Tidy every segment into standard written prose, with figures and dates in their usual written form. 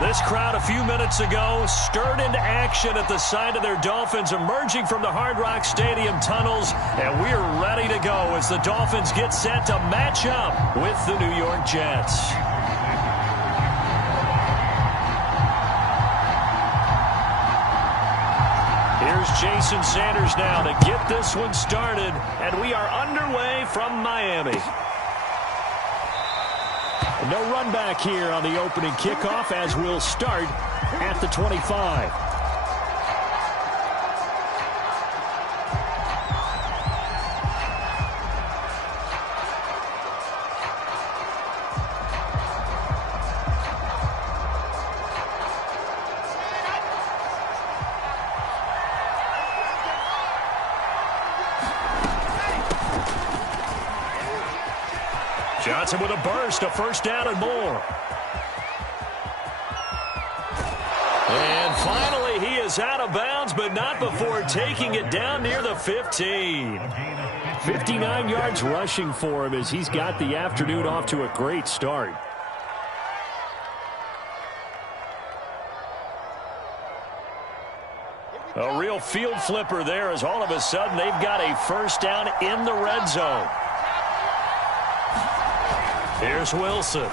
This crowd a few minutes ago stirred into action at the sight of their Dolphins emerging from the Hard Rock Stadium tunnels, and we're ready to go as the Dolphins get set to match up with the New York Jets. Here's Jason Sanders now to get this one started, and we are underway from Miami. No run back here on the opening kickoff as we'll start at the 25. Johnson with a burst, a first down and more. And finally, he is out of bounds, but not before taking it down near the 15. 59 yards rushing for him as he's got the afternoon off to a great start. A real field flipper there as all of a sudden they've got a first down in the red zone. Here's Wilson.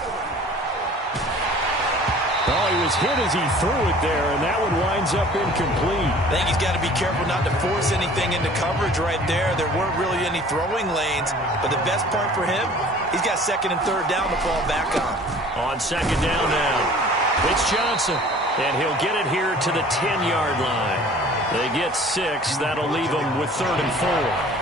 Oh, he was hit as he threw it there, and that one winds up incomplete. I think he's got to be careful not to force anything into coverage right there. There weren't really any throwing lanes, but the best part for him, he's got second and third down to fall back on. On second down now, it's Johnson, and he'll get it here to the 10-yard line. They get 6. That'll leave them with 3rd and 4.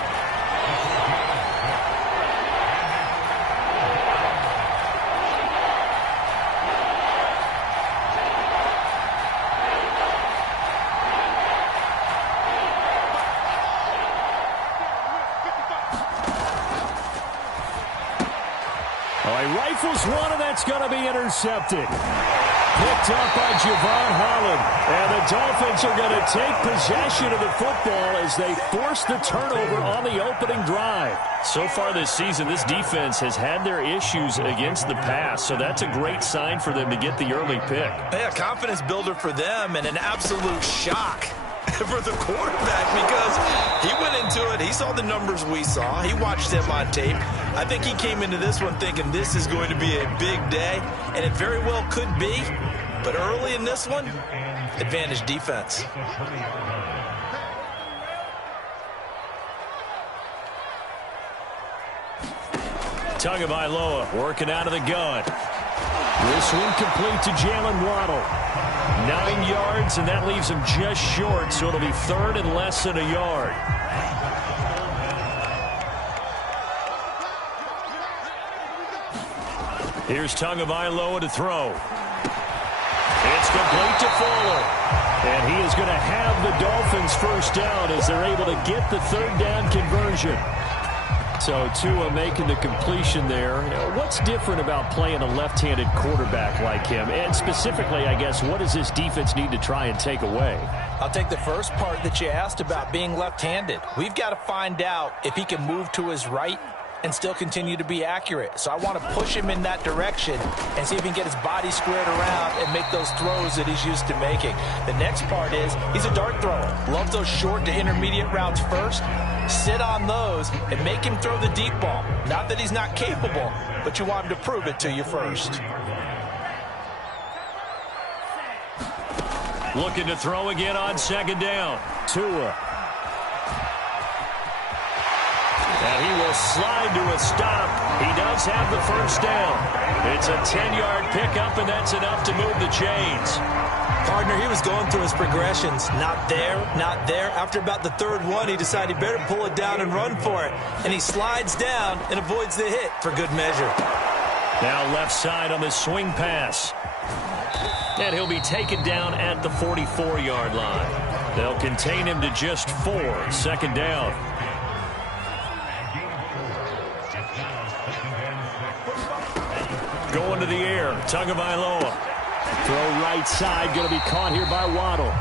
Rifles one, and that's going to be intercepted. Picked up by Javon Holland. And the Dolphins are going to take possession of the football as they force the turnover on the opening drive. So far this season, this defense has had their issues against the pass, so that's a great sign for them to get the early pick. Yeah, confidence builder for them and an absolute shock for the quarterback because he went into it. He saw the numbers we saw. He watched them on tape. I think he came into this one thinking this is going to be a big day, and it very well could be. But early in this one, advantage defense. Tagovailoa working out of the gun. This one complete to Jalen Waddle. 9 yards, and that leaves him just short, so it'll be 3rd and less than a yard. Here's Tagovailoa to throw. It's complete to Fuller. And he is going to have the Dolphins first down as they're able to get the 3rd down conversion. So Tua making the completion there. What's different about playing a left-handed quarterback like him? And specifically, I guess, what does this defense need to try and take away? I'll take the first part that you asked about being left-handed. We've got to find out if he can move to his right and still continue to be accurate. So I want to push him in that direction and see if he can get his body squared around and make those throws that he's used to making. The next part is he's a dart thrower. Loves those short to intermediate routes first. Sit on those and make him throw the deep ball. Not that he's not capable, but you want him to prove it to you first. Looking to throw again on second down. Tua. And he will slide to a stop. He does have the first down. It's a 10-yard pickup, and that's enough to move the chains. Partner, he was going through his progressions. Not there, not there. After about the 3rd one, he decided he better pull it down and run for it. And he slides down and avoids the hit for good measure. Now left side on the swing pass. And he'll be taken down at the 44-yard line. They'll contain him to just 4. 2nd down. Going to the air. Tagovailoa. Throw right side. Going to be caught here by Waddle.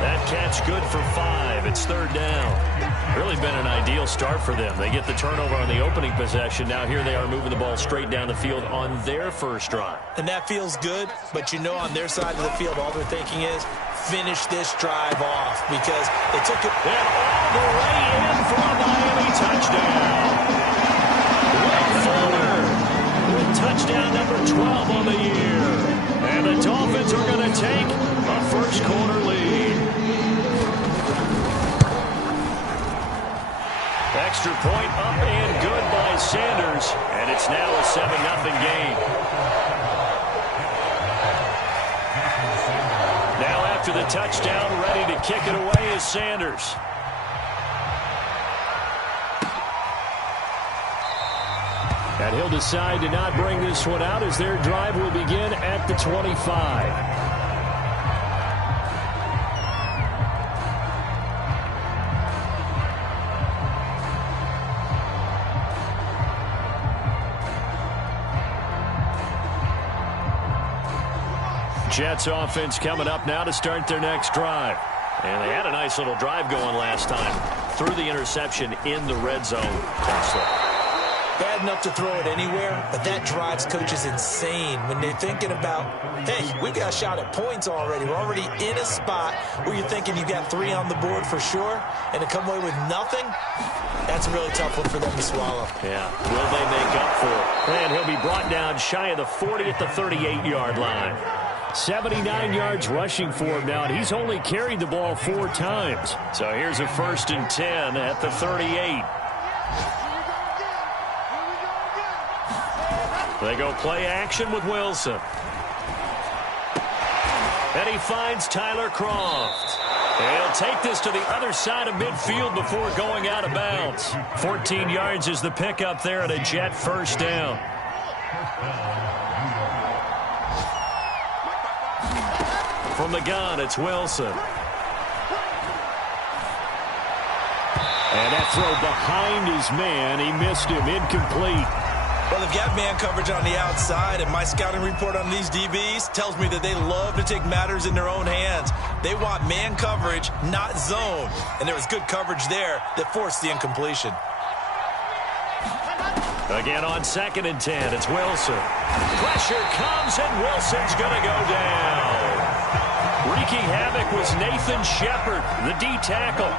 That catch good for 5. It's third down. Really been an ideal start for them. They get the turnover on the opening possession. Now here they are moving the ball straight down the field on their first drive. And that feels good, but you know on their side of the field all they're thinking is finish this drive off because they took it. And all the way in for a Miami touchdown. Will Fuller with touchdown number 12 on the year. And the Dolphins are going to take a first quarter lead. Extra point up and good by Sanders. And it's now a 7-0 game. Now after the touchdown, ready to kick it away is Sanders. And he'll decide to not bring this one out as their drive will begin at the 25. Jets offense coming up now to start their next drive. And they had a nice little drive going last time. Threw the interception in the red zone. Bad enough to throw it anywhere, but that drives coaches insane when they're thinking about, hey, we've got a shot at points already. We're already in a spot where you're thinking you've got 3 on the board for sure, and to come away with nothing, that's a really tough one for them to swallow. Yeah, will they make up for it? And he'll be brought down shy of the 40 at the 38-yard line. 79 yards rushing for him now, and he's only carried the ball 4 times. So here's a 1st and 10 at the 38. They go play action with Wilson. And he finds Tyler Kroft. He'll take this to the other side of midfield before going out of bounds. 14 yards is the pickup there at a Jet first down. From the gun, it's Wilson. And that throw behind his man. He missed him. Incomplete. Well, they've got man coverage on the outside, and my scouting report on these DBs tells me that they love to take matters in their own hands. They want man coverage, not zone. And there was good coverage there that forced the incompletion. Again on 2nd and 10, it's Wilson. Pressure comes, and Wilson's going to go down. Wreaking havoc was Nathan Shepard, the D tackle.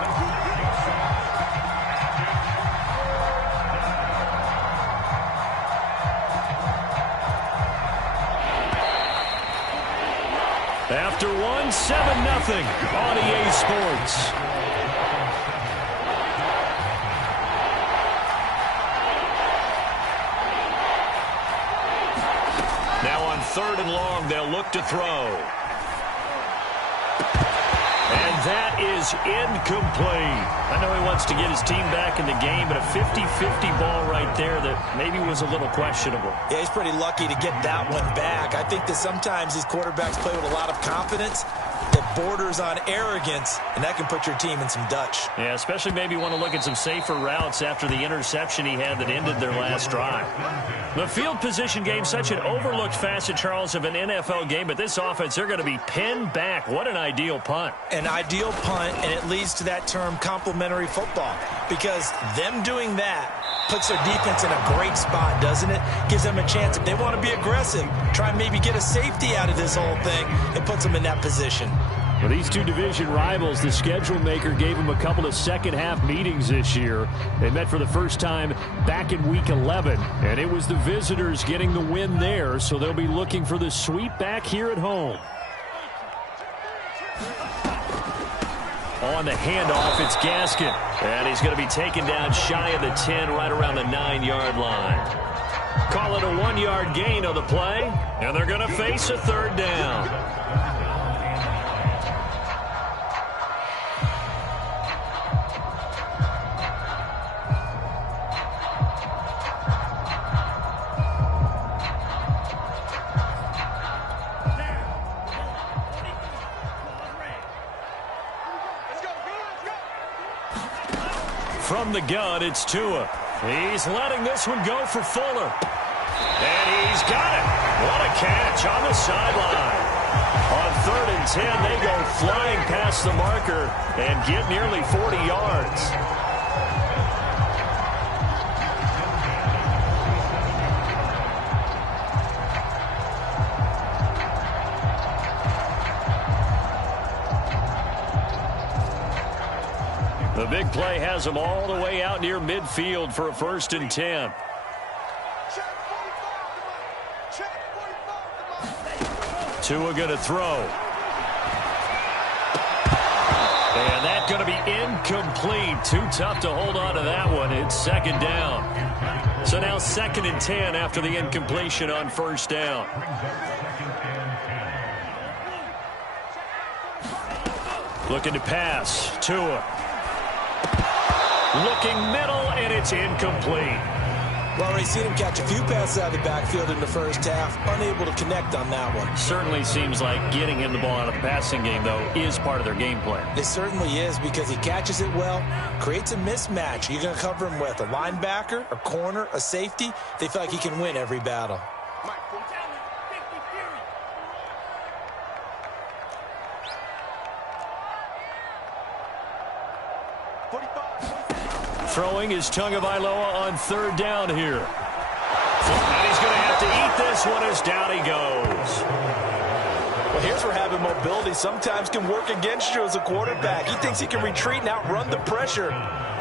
After 1, 7-0 on EA Sports. Now on 3rd and long, they'll look to throw. And that is incomplete. I know he wants to get his team back in the game, but a 50-50 ball right there that maybe was a little questionable. Yeah, he's pretty lucky to get that one back. I think that sometimes these quarterbacks play with a lot of confidence that borders on arrogance, and that can put your team in some Dutch. Yeah, especially maybe want to look at some safer routes after the interception he had that ended their last drive. The field position game, such an overlooked facet, Charles, of an NFL game, but this offense, they're going to be pinned back. What an ideal punt. An ideal punt, and it leads to that term complementary football, because them doing that puts their defense in a great spot, doesn't it? Gives them a chance, if they want to be aggressive, try and maybe get a safety out of this whole thing. It puts them in that position. For these two division rivals, the schedule maker gave them a couple of second-half meetings this year. They met for the first time back in Week 11, and it was the visitors getting the win there, so they'll be looking for the sweep back here at home. On the handoff, it's Gaskin. And he's going to be taken down shy of the 10, right around the 9-yard line. Call it a 1-yard gain on the play, and they're going to face a 3rd down. From the gun, it's Tua. He's letting this one go for Fuller. And he's got it. What a catch on the sideline. On 3rd and 10, they go flying past the marker and get nearly 40 yards. The big play has them all the way out near midfield for a 1st and 10. Tua going to throw. And that's going to be incomplete. Too tough to hold on to that one. It's 2nd down. So now 2nd and 10 after the incompletion on 1st down. Looking to pass. Tua. Looking middle, and it's incomplete. Well, we've seen him catch a few passes out of the backfield in the first half. Unable to connect on that one. Certainly seems like getting him the ball out of the passing game, though, is part of their game plan. It certainly is because he catches it well, creates a mismatch. You're going to cover him with a linebacker, a corner, a safety. They feel like he can win every battle. Throwing is Tagovailoa on 3rd down here. And he's going to have to eat this one as down he goes. Well, here's where having mobility sometimes can work against you as a quarterback. He thinks he can retreat and outrun the pressure.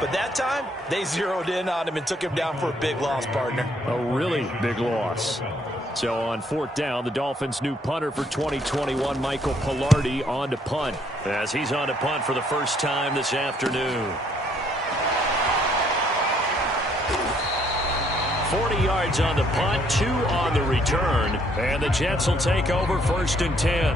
But that time, they zeroed in on him and took him down for a big loss, partner. A really big loss. So on 4th down, the Dolphins' new punter for 2021, Michael Palardy, on to punt. As he's on to punt for the first time this afternoon. 40 yards on the punt, 2 on the return, and the Jets will take over 1st and 10.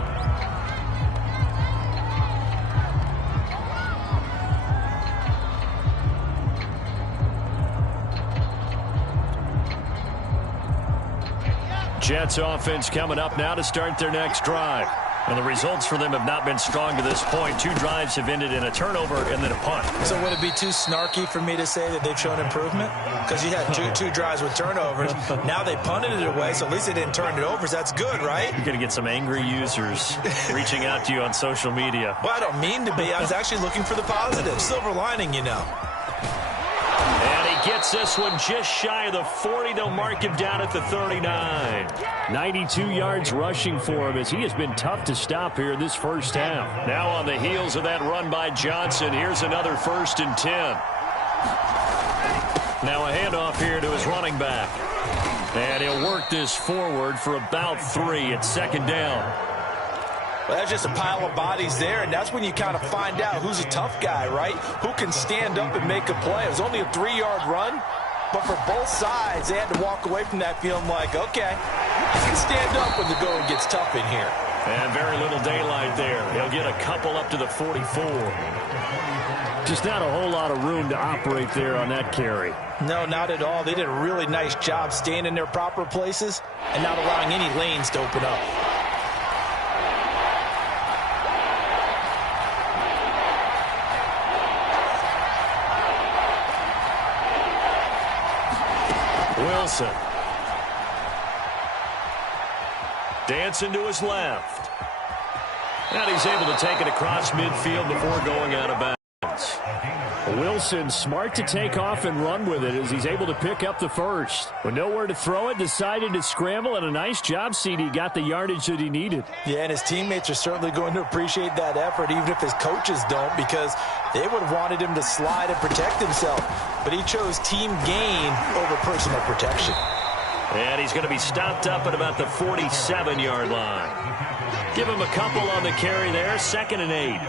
Jets offense coming up now to start their next drive. And the results for them have not been strong to this point. 2 drives have ended in a turnover and then a punt. So would it be too snarky for me to say that they've shown improvement? Because you had two drives with turnovers. Now they punted it away, so at least they didn't turn it over. So that's good, right? You're going to get some angry users reaching out to you on social media. Well, I don't mean to be. I was actually looking for the positive. Silver lining, you know. And he gets this one just shy of the 40. They'll mark him down at the 39. 92 yards rushing for him as he has been tough to stop here in this first half. Now on the heels of that run by Johnson, here's another 1st and 10. Now a handoff here to his running back. And he'll work this forward for about 3 at 2nd down. Well, that's just a pile of bodies there, and that's when you kind of find out who's a tough guy, right? Who can stand up and make a play. It was only a 3-yard run, but for both sides, they had to walk away from that feeling like, okay, I can stand up when the going gets tough in here. And very little daylight there. He'll get a couple up to the 44. Just not a whole lot of room to operate there on that carry. No, not at all. They did a really nice job staying in their proper places and not allowing any lanes to open up. Wilson. Dancing to his left. And he's able to take it across midfield before going out of bounds. Wilson smart to take off and run with it as he's able to pick up the first. With nowhere to throw it, decided to scramble, and a nice job, CD. Got the yardage that he needed. Yeah, and his teammates are certainly going to appreciate that effort, even if his coaches don't, because they would have wanted him to slide and protect himself. But he chose team gain over personal protection. And he's going to be stopped up at about the 47-yard line. Give him a couple on the carry there. 2nd and 8.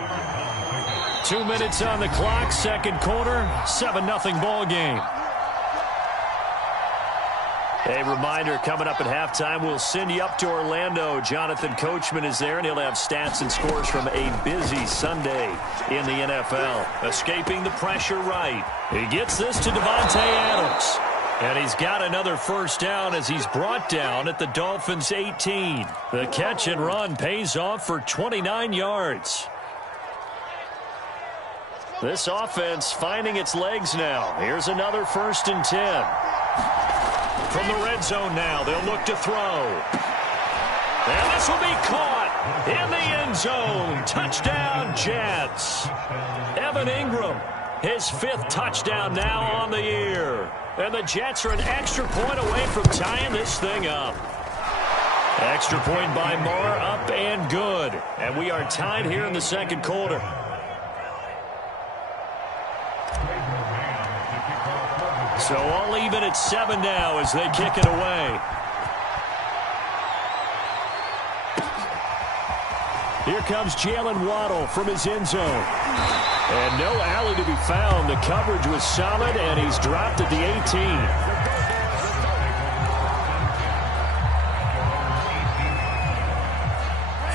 2 minutes on the clock, 2nd quarter, 7-0 ball game. A reminder, coming up at halftime, we'll send you up to Orlando. Jonathan Coachman is there, and he'll have stats and scores from a busy Sunday in the NFL. Escaping the pressure right. He gets this to Davante Adams. And he's got another first down as he's brought down at the Dolphins' 18. The catch and run pays off for 29 yards. This offense finding its legs now. Here's another 1st and 10. From the red zone now, they'll look to throw. And this will be caught. In the end zone. Touchdown, Jets. Evan Ingram, his 5th touchdown now on the year. And the Jets are an extra point away from tying this thing up. Extra point by Moore, up and good. And we are tied here in the second quarter. So all even at 7 now as they kick it away. Here comes Jalen Waddle from his end zone. And no alley to be found. The coverage was solid, and he's dropped at the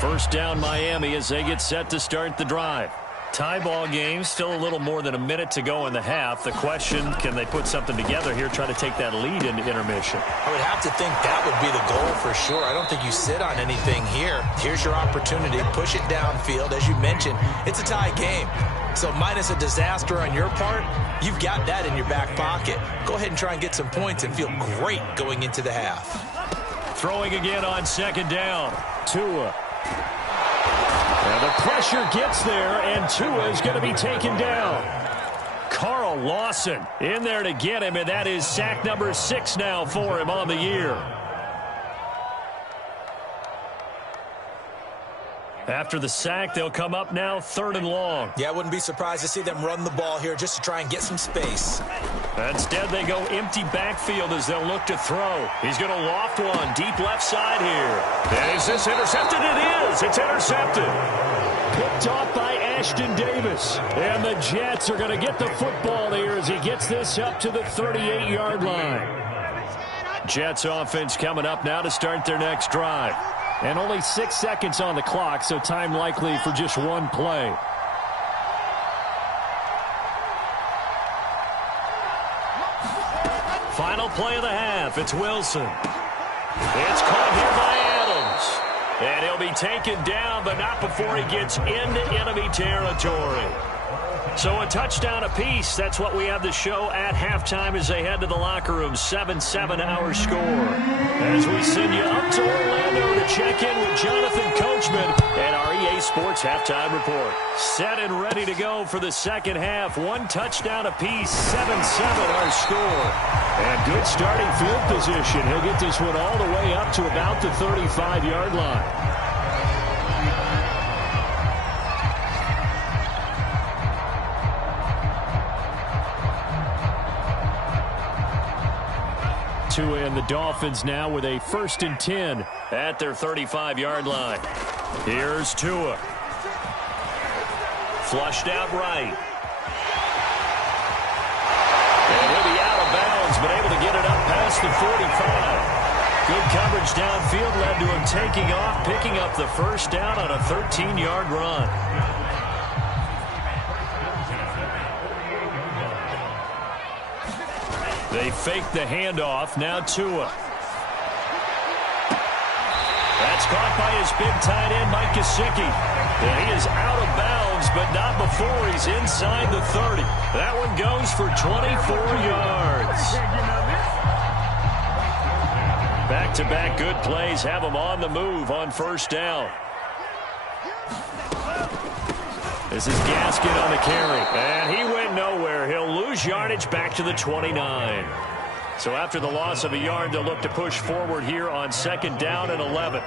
18. First down Miami as they get set to start the drive. Tie ball game, still a little more than a minute to go in the half. The question, can they put something together here, try to take that lead into intermission? I would have to think that would be the goal for sure. I don't think you sit on anything here. Here's your opportunity. Push it downfield. As you mentioned, it's a tie game. So minus a disaster on your part, you've got that in your back pocket. Go ahead and try and get some points and feel great going into the half. Throwing again on second down. Tua. And the pressure gets there, and Tua is going to be taken down. Carl Lawson in there to get him, and that is sack number 6 now for him on the year. After the sack, they'll come up now 3rd and long. Yeah, I wouldn't be surprised to see them run the ball here just to try and get some space. Instead, they go empty backfield as they'll look to throw. He's going to loft one deep left side here. And is this intercepted? It is. It's intercepted. Picked off by Ashton Davis. And the Jets are going to get the football here as he gets this up to the 38-yard line. Jets offense coming up now to start their next drive. And only 6 seconds on the clock, so time likely for just one play. Final play of the half. It's Wilson. It's caught here by Adams. And he'll be taken down, but not before he gets into enemy territory. So a touchdown apiece. That's what we have to show at halftime as they head to the locker room. 7-7 our score. As we send you up to Orlando to check in with Jonathan Coachman and our EA Sports Halftime Report. Set and ready to go for the second half. One touchdown apiece. 7-7 our score. And good starting field position. He'll get this one all the way up to about the 35-yard line. Tua and the Dolphins now with a 1st and 10 at their 35-yard line. Here's Tua. Flushed out right. And he'll be out of bounds, but able to get it up past the 45. Good coverage downfield led to him taking off, picking up the first down on a 13-yard run. They fake the handoff. Now Tua. That's caught by his big tight end, Mike Gesicki. And he is out of bounds, but not before he's inside the 30. That one goes for 24 yards. Back-to-back good plays have him on the move on first down. This is Gaskin on the carry. And he went nowhere. He'll lose yardage back to the 29. So after the loss of a yard, they'll look to push forward here on 2nd down and 11.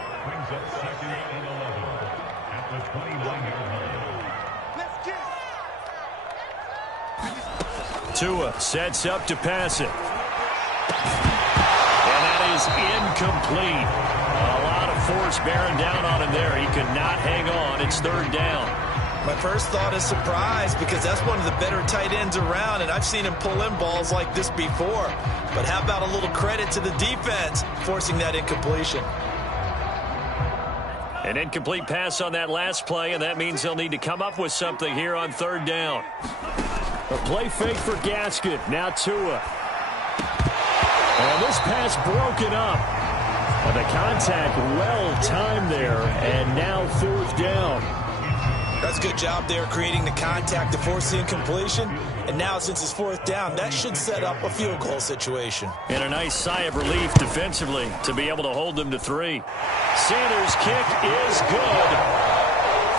Tua sets up to pass it. And that is incomplete. A lot of force bearing down on him there. He could not hang on. It's 3rd down. My first thought is surprise because that's one of the better tight ends around, and I've seen him pull in balls like this before. But how about a little credit to the defense forcing that incompletion? An incomplete pass on that last play, and that means they'll need to come up with something here on 3rd down. A play fake for Gaskin. Now Tua. And this pass broken up. And the contact well timed there, and now 4th down. That's a good job there creating the contact to force the incompletion. And now since it's fourth down, that should set up a field goal situation. And a nice sigh of relief defensively to be able to hold them to 3. Sanders' kick is good.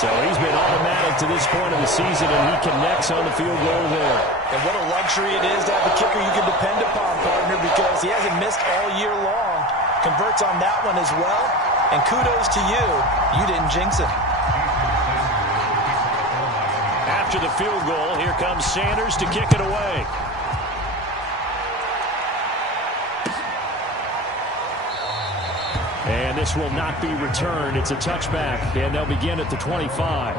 So he's been automatic to this point of the season, and he connects on the field goal there. And what a luxury it is to have a kicker you can depend upon, partner, because he hasn't missed all year long. Converts on that one as well. And kudos to you. You didn't jinx it. After the field goal, here comes Sanders to kick it away. And this will not be returned. It's a touchback, and they'll begin at the 25.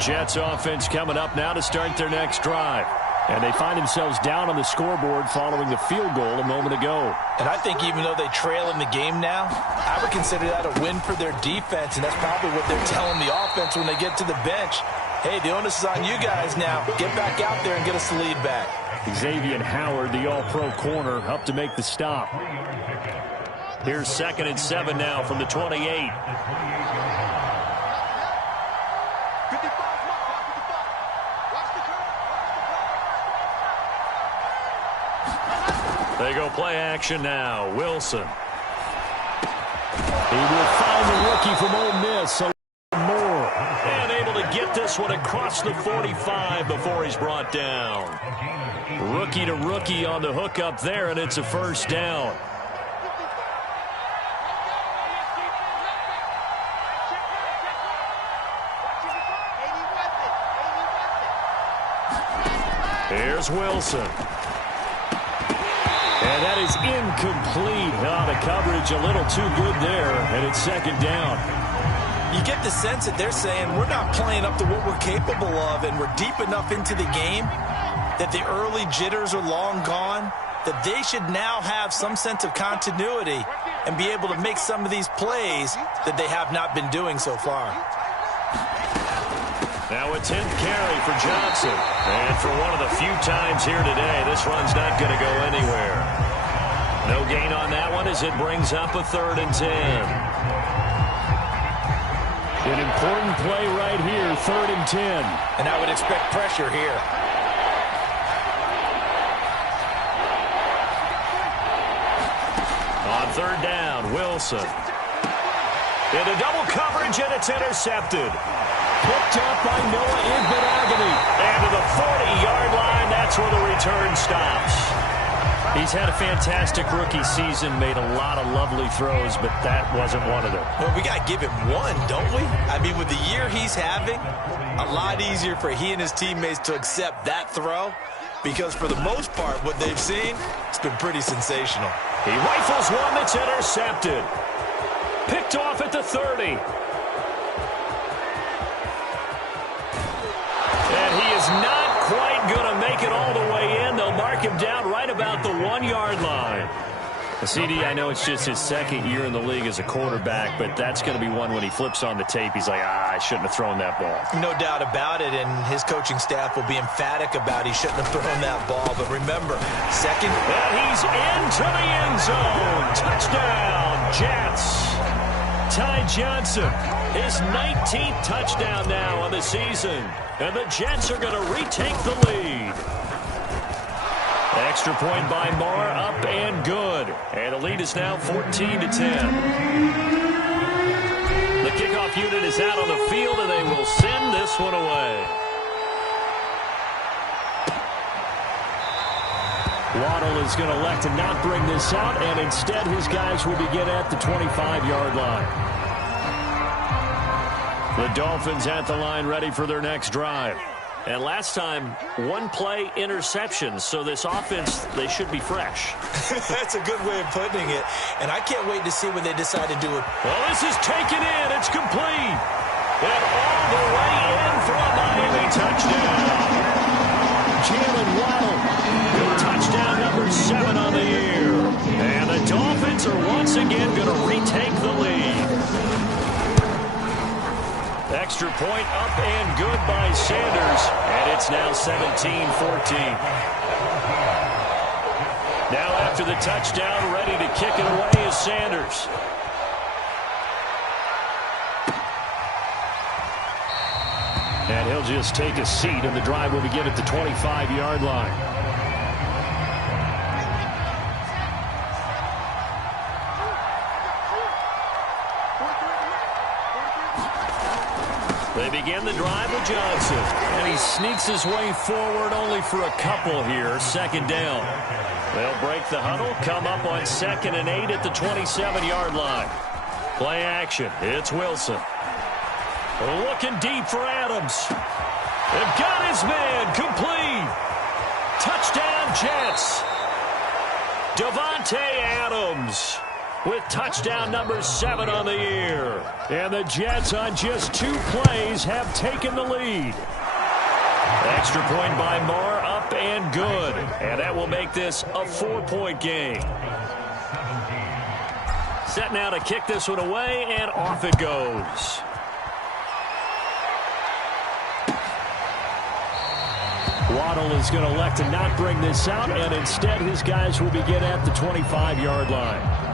Jets offense coming up now to start their next drive. And they find themselves down on the scoreboard following the field goal a moment ago. And I think even though they trail in the game now, I would consider that a win for their defense, and that's probably what they're telling the offense when they get to the bench. Hey, the onus is on you guys now. Get back out there and get us the lead back. Xavier Howard, the all-pro corner, up to make the stop. Here's 2nd and 7 now from the 28. They go play action now. Wilson. He will find the rookie from Ole Miss, Moore. And able to get this one across the 45 before he's brought down. Rookie to rookie on the hookup there, and it's a first down. Here's Wilson. And that is incomplete. The coverage a little too good there, and it's 2nd down. You get the sense that they're saying we're not playing up to what we're capable of, and we're deep enough into the game that the early jitters are long gone, that they should now have some sense of continuity and be able to make some of these plays that they have not been doing so far. Now a 10th carry for Johnson. And for one of the few times here today, this run's not going to go anywhere. No gain on that one as it brings up a 3rd and 10. An important play right here, 3rd and 10. And I would expect pressure here. On 3rd down, Wilson. Into double coverage, and it's intercepted. Picked up by Noah Igbinoghene. And to the 40-yard line, that's where the return stops. He's had a fantastic rookie season, made a lot of lovely throws, but that wasn't one of them. Well, we got to give him one, don't we? I mean, with the year he's having, a lot easier for he and his teammates to accept that throw, because for the most part, what they've seen, it's been pretty sensational. He rifles one that's intercepted. Picked off at the 30. And he is not quite going to make it all the way in. They'll mark him down right about the 1-yard line. CD, I know it's just his 2nd year in the league as a quarterback, but that's going to be one when he flips on the tape. He's like, I shouldn't have thrown that ball. No doubt about it, and his coaching staff will be emphatic about he shouldn't have thrown that ball. But remember, 2nd. And he's into the end zone. Touchdown, Jets. Ty Johnson, his 19th touchdown now on the season. And the Jets are going to retake the lead. Extra point by Moore, up and good. And the lead is now 14-10. The kickoff unit is out on the field, and they will send this one away. Waddle is going to elect to not bring this out, and instead his guys will begin at the 25-yard line. The Dolphins at the line ready for their next drive. And last time, 1 play interceptions, so this offense, they should be fresh. That's a good way of putting it, and I can't wait to see when they decide to do it. Well, this is taken in. It's complete. And all the way in for a Miami touchdown. Jalen Waddle, touchdown number 7 on the year. extra point up and good by Sanders. And it's now 17-14. Now after the touchdown, ready to kick it away is Sanders. And he'll just take a seat, and the drive will begin at the 25-yard line. They begin the drive with Johnson, and he sneaks his way forward only for a couple here. Second down. They'll break the huddle, come up on 2nd and 8 at the 27-yard line. Play action. It's Wilson. Looking deep for Adams. They've got his man. Complete. Touchdown, Jets. Davante Adams with touchdown number 7 on the year. And the Jets on just 2 plays have taken the lead. Extra point by Moore, up and good. And that will make this a 4-point game. Set now to kick this one away, and off it goes. Waddle is going to elect to not bring this out, and instead his guys will begin at the 25-yard line.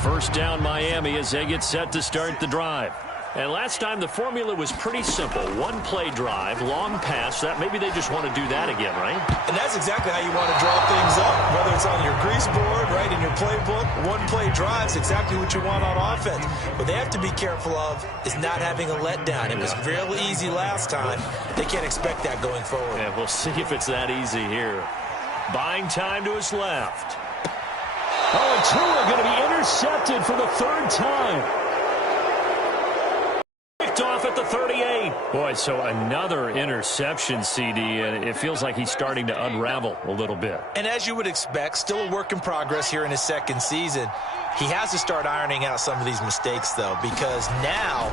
First down Miami as they get set to start the drive. And last time the formula was pretty simple. 1-play drive, long pass. That maybe they just want to do that again, right? And that's exactly how you want to draw things up. Whether it's on your crease board, right, in your playbook, 1-play drive is exactly what you want on offense. What they have to be careful of is not having a letdown. It was real easy last time. They can't expect that going forward. Yeah, we'll see if it's that easy here. Buying time to his left. Oh, and Tua going to be intercepted for the 3rd time. Off at the 38. Boy, so another interception, CD, and it feels like he's starting to unravel a little bit. And as you would expect, still a work in progress here in his 2nd season. He has to start ironing out some of these mistakes, though, because now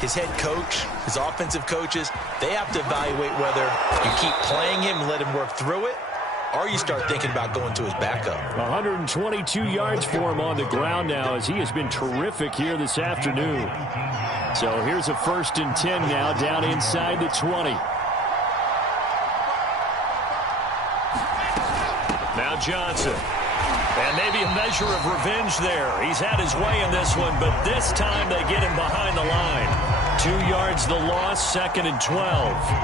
his head coach, his offensive coaches, they have to evaluate whether you keep playing him and let him work through it, or you start thinking about going to his backup. 122 yards for him on the ground now, as he has been terrific here this afternoon. So here's a 1st and 10 now, down inside the 20. Now Johnson. And maybe a measure of revenge there. He's had his way in this one, but this time they get him behind the line. 2 yards the loss, 2nd and 12.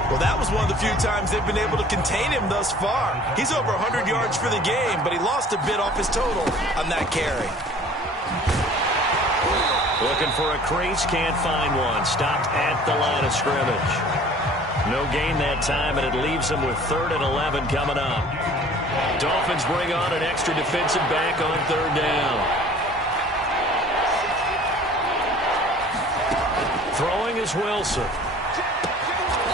Well, that was one of the few times they've been able to contain him thus far. He's over 100 yards for the game, but he lost a bit off his total on that carry. Looking for a crease, can't find one. Stopped at the line of scrimmage. No gain that time, and it leaves them with 3rd and 11 coming up. Dolphins bring on an extra defensive back on 3rd down. Throwing is Wilson.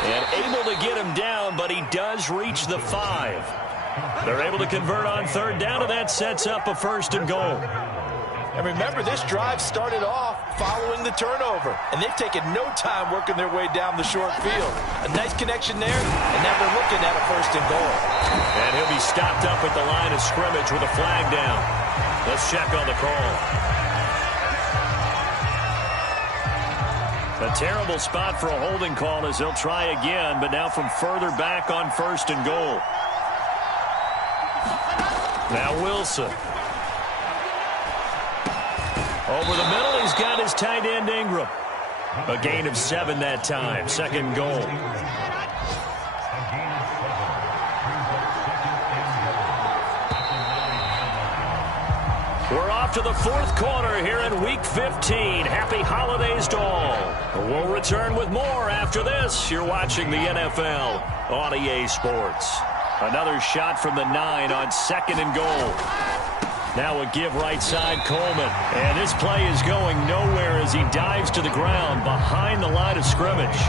And able to get him down, but he does reach the 5. They're able to convert on 3rd down, and that sets up a 1st and goal. And remember, this drive started off following the turnover, and they've taken no time working their way down the short field. A nice connection there, and now they're looking at a 1st and goal. And he'll be stopped up at the line of scrimmage with a flag down. Let's check on the call. A terrible spot for a holding call as they'll try again, but now from further back on 1st and goal. Now Wilson. Over the middle, he's got his tight end Ingram. A gain of 7 that time. 2nd goal. We're off to the 4th quarter here in Week 15. Happy holidays to all. We'll return with more after this. You're watching the NFL on EA Sports. Another shot from the 9 on 2nd and goal. Now a give right side, Coleman. And this play is going nowhere as he dives to the ground behind the line of scrimmage.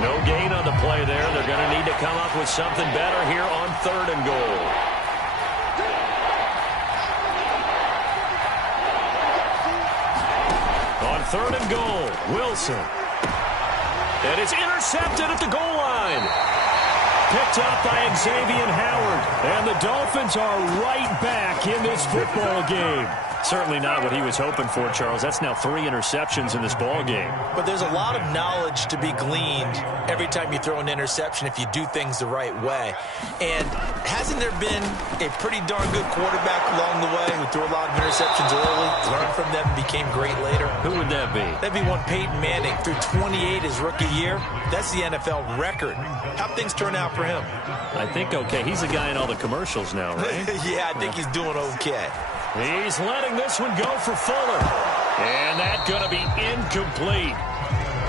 No gain on the play there. They're going to need to come up with something better here on 3rd and goal. On 3rd and goal, Wilson. And it's intercepted at the goal line. Picked up by Xavier Howard. And the Dolphins are right back in this football game. Certainly not what he was hoping for, Charles. That's now 3 interceptions in this ball game. But there's a lot of knowledge to be gleaned every time you throw an interception if you do things the right way. And hasn't there been a pretty darn good quarterback along the way who threw a lot of interceptions early, learned from them, and became great later? Who would that be? That'd be one Peyton Manning. Threw 28 his rookie year. That's the NFL record. How'd things turn out for him? I think okay. He's the guy in all the commercials now, right? Yeah, I think he's doing okay. He's letting this one go for Fuller. And that's going to be incomplete.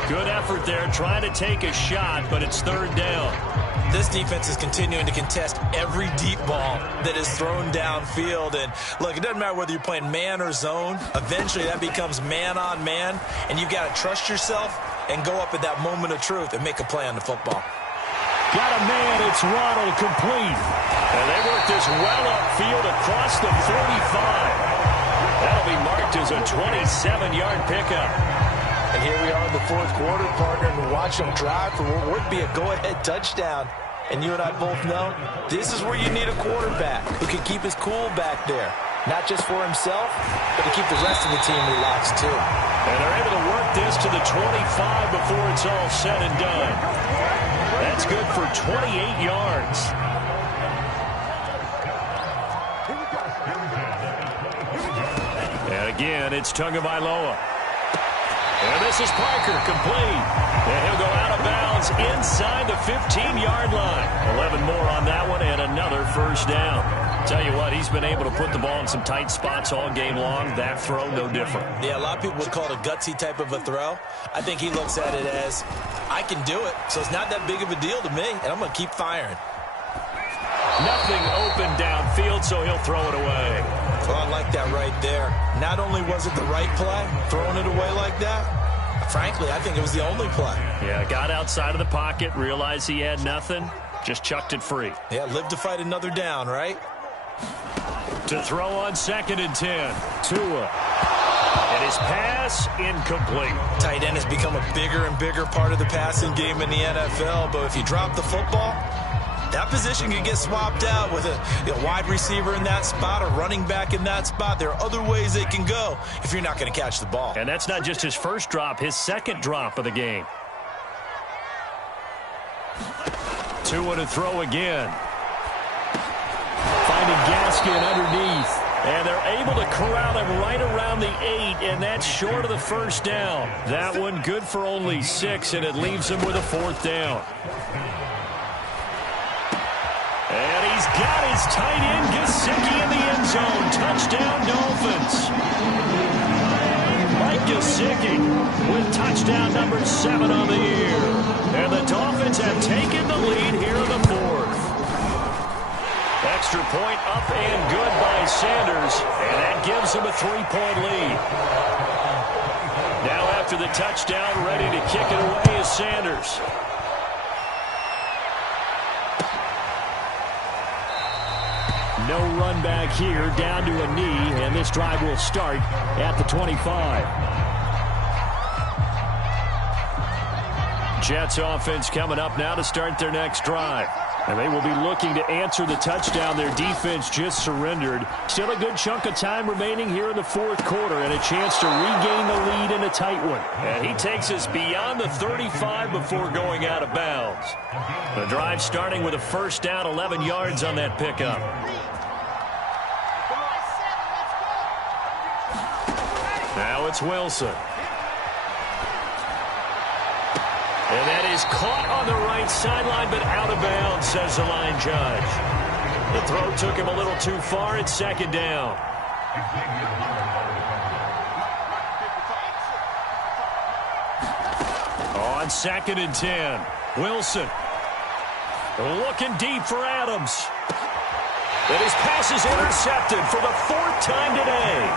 Good effort there trying to take a shot, but it's 3rd down. This defense is continuing to contest every deep ball that is thrown downfield. And, look, it doesn't matter whether you're playing man or zone. Eventually, that becomes man-on-man, and you've got to trust yourself and go up at that moment of truth and make a play on the football. Got a man. It's Ronald complete. And they work this well upfield across the 45. That'll be marked as a 27-yard pickup. And here we are in the 4th quarter, partner, and watch them drive for what would be a go-ahead touchdown. And you and I both know this is where you need a quarterback who can keep his cool back there. Not just for himself, but to keep the rest of the team relaxed, too. And they're able to work this to the 25 before it's all said and done. That's good for 28 yards. And again, it's Tagovailoa. And this is Parker, complete. And he'll go out of bounds inside the 15-yard line. 11 more on that one and another 1st down. Tell you what, he's been able to put the ball in some tight spots all game long. That throw, no different. Yeah, a lot of people would call it a gutsy type of a throw. I think he looks at it as, I can do it, so it's not that big of a deal to me, and I'm going to keep firing. Nothing open downfield, so he'll throw it away. Well, I like that right there. Not only was it the right play, throwing it away like that, frankly, I think it was the only play. Yeah, got outside of the pocket, realized he had nothing, just chucked it free. Yeah, live to fight another down, right? To throw on 2nd and 10. Tua. And his pass, incomplete. Tight end has become a bigger and bigger part of the passing game in the NFL, but if you drop the football, that position can get swapped out with a wide receiver in that spot, a running back in that spot. There are other ways they can go if you're not going to catch the ball. And that's not just his first drop, his 2nd drop of the game. Tua to throw again. Finding Gaskin underneath. And they're able to corral him right around the 8, and that's short of the 1st down. That one good for only 6, and it leaves him with a 4th down. And he's got his tight end, Gesicki, in the end zone. Touchdown, Dolphins. Mike Gesicki with touchdown number 7 on the year. And the Dolphins have taken the lead here in the 4th. Extra point up and good by Sanders, and that gives him a 3-point lead. Now after the touchdown, ready to kick it away is Sanders. No run back here, down to a knee, and this drive will start at the 25. Jets offense coming up now to start their next drive. And they will be looking to answer the touchdown their defense just surrendered. Still a good chunk of time remaining here in the 4th quarter and a chance to regain the lead in a tight one. And he takes us beyond the 35 before going out of bounds. The drive starting with a 1st down, 11 yards on that pickup. Now it's Wilson. And that is caught on the right sideline, but out of bounds, says the line judge. The throw took him a little too far. It's 2nd down. On 2nd and 10, Wilson looking deep for Adams. And his pass is intercepted for the 4th time today.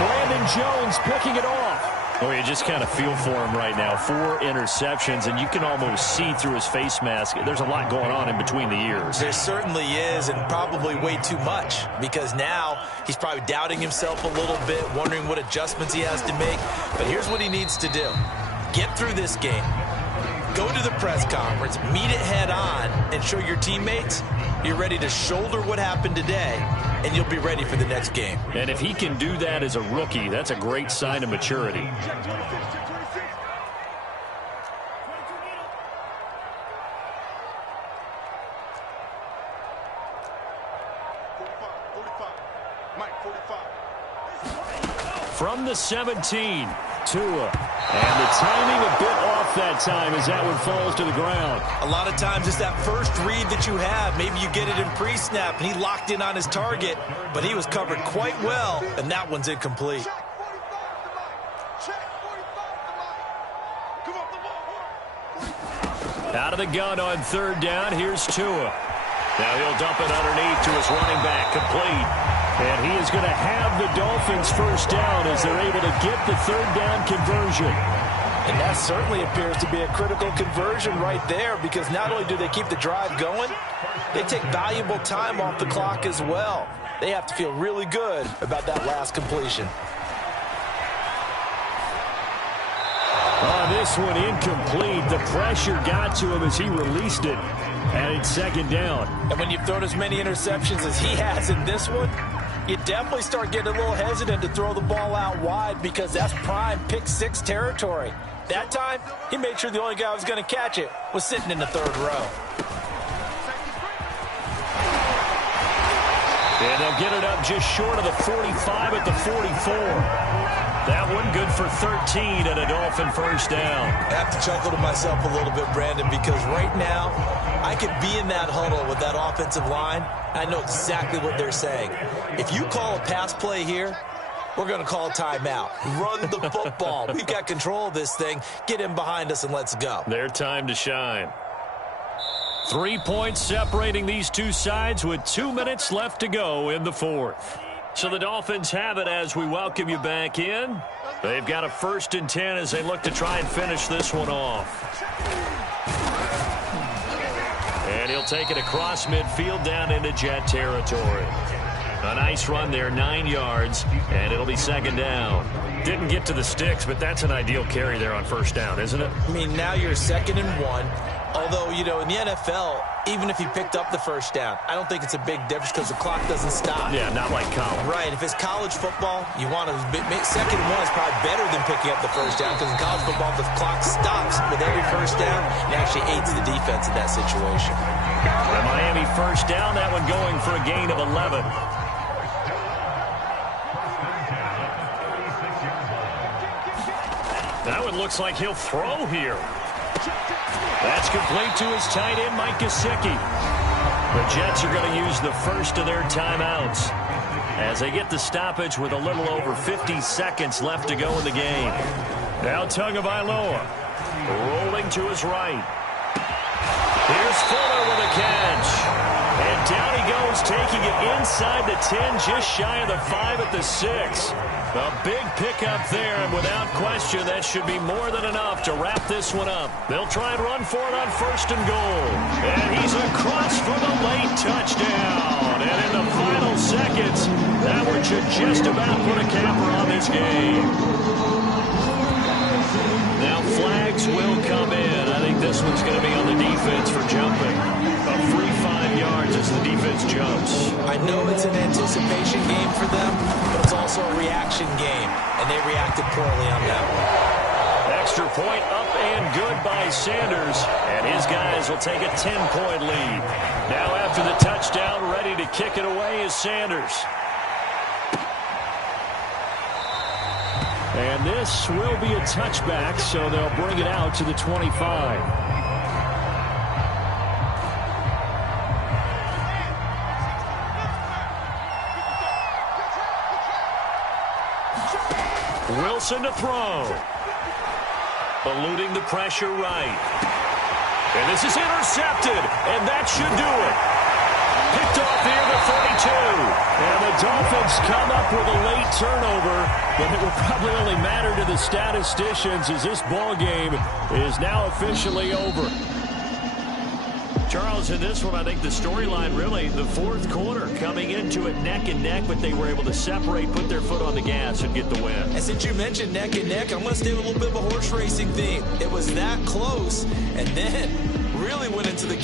Brandon Jones picking it off. Oh, you just kind of feel for him right now. 4 interceptions, and you can almost see through his face mask. There's a lot going on in between the ears. There certainly is, and probably way too much, because now he's probably doubting himself a little bit, wondering what adjustments he has to make. But here's what he needs to do. Get through this game. Go to the press conference, meet it head on, and show your teammates you're ready to shoulder what happened today, and you'll be ready for the next game. And if he can do that as a rookie, that's a great sign of maturity. From the 17, Tua. And the timing a bit off that time as that one falls to the ground. A lot of times it's that first read that you have. Maybe you get it in pre-snap, and he locked in on his target, but he was covered quite well, and that one's incomplete. Out of the gun on third down, here's Tua. Now he'll dump it underneath to his running back, complete. And he is going to have the Dolphins first down as they're able to get the third down conversion. And that certainly appears to be a critical conversion right there, because not only do they keep the drive going, they take valuable time off the clock as well. They have to feel really good about that last completion. This one incomplete. The pressure got to him as he released it. And it's second down. And when you've thrown as many interceptions as he has in this one, you definitely start getting a little hesitant to throw the ball out wide, because that's prime pick six territory. That time, he made sure the only guy who was going to catch it was sitting in the third row. And they'll get it up just short of the 45 at the 44. That one good for 13 and a Dolphin first down. I have to chuckle to myself a little bit, Brandon, because right now I could be in that huddle with that offensive line. I know exactly what they're saying. If you call a pass play here, we're going to call a timeout. Run the football. We've got control of this thing. Get in behind us and let's go. Their time to shine. 3 points separating these two sides with 2 minutes left to go in the fourth. So the Dolphins have it as we welcome you back in. They've got a 1st and 10 as they look to try and finish this one off. And he'll take it across midfield down into Jet territory. A nice run there, 9 yards, and it'll be second down. Didn't get to the sticks, but that's an ideal carry there on first down, isn't it? I mean, now you're 2nd and 1. Although, you know, in the NFL, even if he picked up the first down, I don't think it's a big difference because the clock doesn't stop. Yeah, not like college. Right. If it's college football, you want to 2nd and 1 is probably better than picking up the first down, because in college football, the clock stops with every first down. It actually aids the defense in that situation. The Miami first down, that one going for a gain of 11. That one looks like he'll throw here. That's complete to his tight end, Mike Gesicki. The Jets are going to use the first of their timeouts as they get the stoppage with a little over 50 seconds left to go in the game. Now Tagovailoa rolling to his right. Here's Fuller with a catch. And down he goes, taking it inside the 10, just shy of the 5 at the 6. A big pickup there, and without question, that should be more than enough to wrap this one up. They'll try and run for it on 1st and goal. And he's across for the late touchdown. And in the final seconds, that one should just about put a capper on this game. Now flags will come in. I think this one's going to be on the defense for jumping. A free 5 yards as the defense jumps. I know it's an anticipation game for them, but it's also a reaction game, and they reacted poorly on that one. Extra point up and good by Sanders, and his guys will take a 10-point lead. Now after the touchdown, ready to kick it away is Sanders. And this will be a touchback, so they'll bring it out to the 25. Wilson to throw. Eluding the pressure right. And this is intercepted, and that should do it. Picked off here to 32. And the Dolphins come up with a late turnover, but it will probably only matter to the statisticians as this ball game is now officially over. Charles, in this one, I think the storyline really, the fourth quarter, coming into it neck and neck, but they were able to separate, put their foot on the gas, and get the win. And since you mentioned neck and neck, I'm going to stay with a little bit of a horse racing theme. It was that close, and then really went into the gas.